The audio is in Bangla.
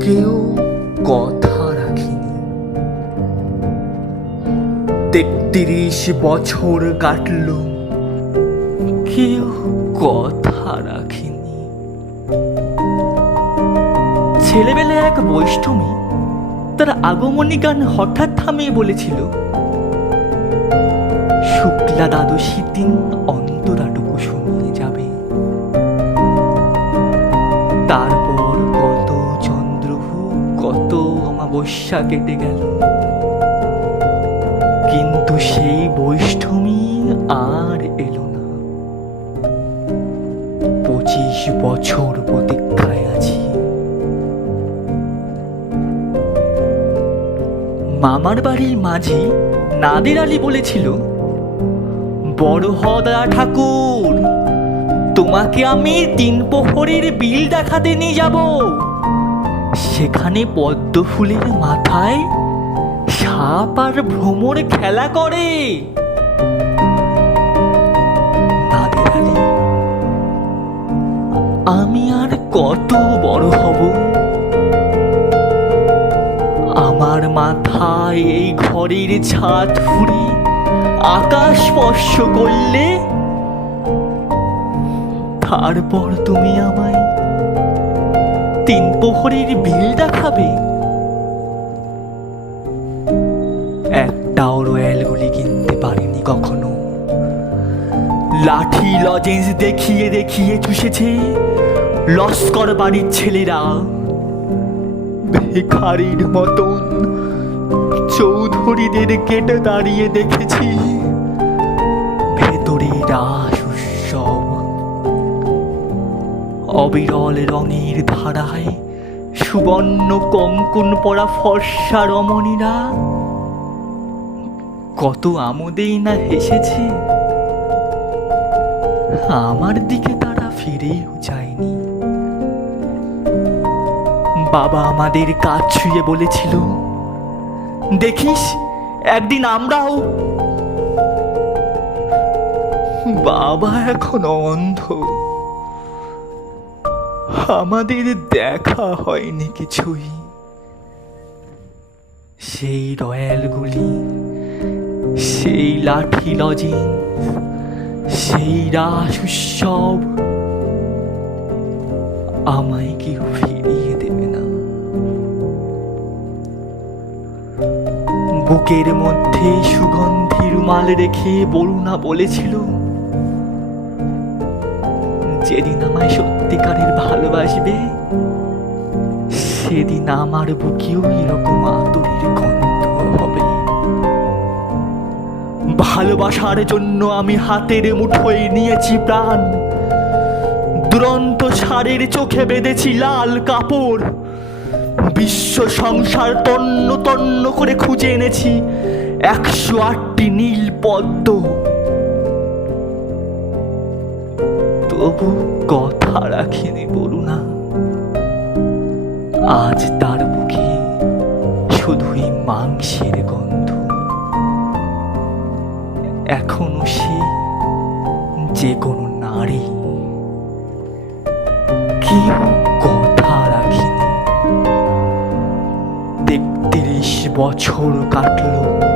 কেউ কথা রাখেনি। তেত্রিশ বছর কাটল। কেউ কথা রাখেনি। ছেলেবেলে এক বৈষ্ণবী তার আগমনী গান হঠাৎ থামিয়ে বলেছিল, শুক্লা দ্বাদশী দিন অন্তরাটুকু শুনিয়ে অমাবস্যা কেটে গেল। কিন্তু সেই বৈষ্ণবী আর এলো না। পঁচিশ বছর প্রতীক্ষায় আছি। মামার বাড়ির মাঝি নাদের আলী বলেছিল, বড় হদা ঠাকুর, তোমাকে আমি তিন প্রহরের বিল দেখাতে নিয়ে যাব। সেখানে পদ্ম ফুলের মাথায় সাপ আর ভ্রমর খেলা করে। আমি আর কত বড় হব? আমার মাথায় এই ঘরের ছাদ ফুরি আকাশ স্পর্শ করলে তারপর তুমি আমায় তিন প্রহরের বিল দেখাবে। একটাও রয়্যালগুলি কিনতে পারিনি কখনো। লাঠি, লজেন্স দেখিয়ে দেখিয়ে চুষেছে লস্কর বাড়ির ছেলেরা। ভিখারির মতন চৌধুরীদের কেটে দাঁড়িয়ে দেখেছি। অবিরল রঙের ধারায়, সুবর্ণ কঙ্কন পরা ফর্সা রমণীরা। কত আমোদেই না হেসেছে। আমার দিকে তারা ফিরেও যায়নি। বাবা আমাদের কাজ ছুঁয়ে বলেছিল, দেখিস, একদিন আমরাও বাবা এখন অন্ধ। আমাদের দেখা হয়নি কিছুই। সেই রয়্যালগুলি, সেই লাঠি লজিং সেই রাস উৎসব আমায় কেউ ফিরিয়ে দেবে না। বুকের মধ্যে সুগন্ধি রুমাল রেখে বরুণা বলেছিল যেদিন আমায় সত্যিকারের ভালোবাসবে, সেদিন আমার বুকেও এরকম আদরের গন্ধ হবে। ভালোবাসার জন্য আমি হাতের মুঠোয় নিয়েছি প্রাণ। দুরন্ত ছাড়ের চোখে বেঁধেছি লাল কাপড়। বিশ্ব সংসার তন্ন তন্ন করে খুঁজে এনেছি একশো আটটি নীল পদ্ম। তবু কথা রাখিনি বলুনা আজ তার বুকে শুধুই মাংসের গন্ধ। এখনও সে যে কোনো নারী। কেউ কথা রাখিনি। তেত্রিশ বছর কাটলো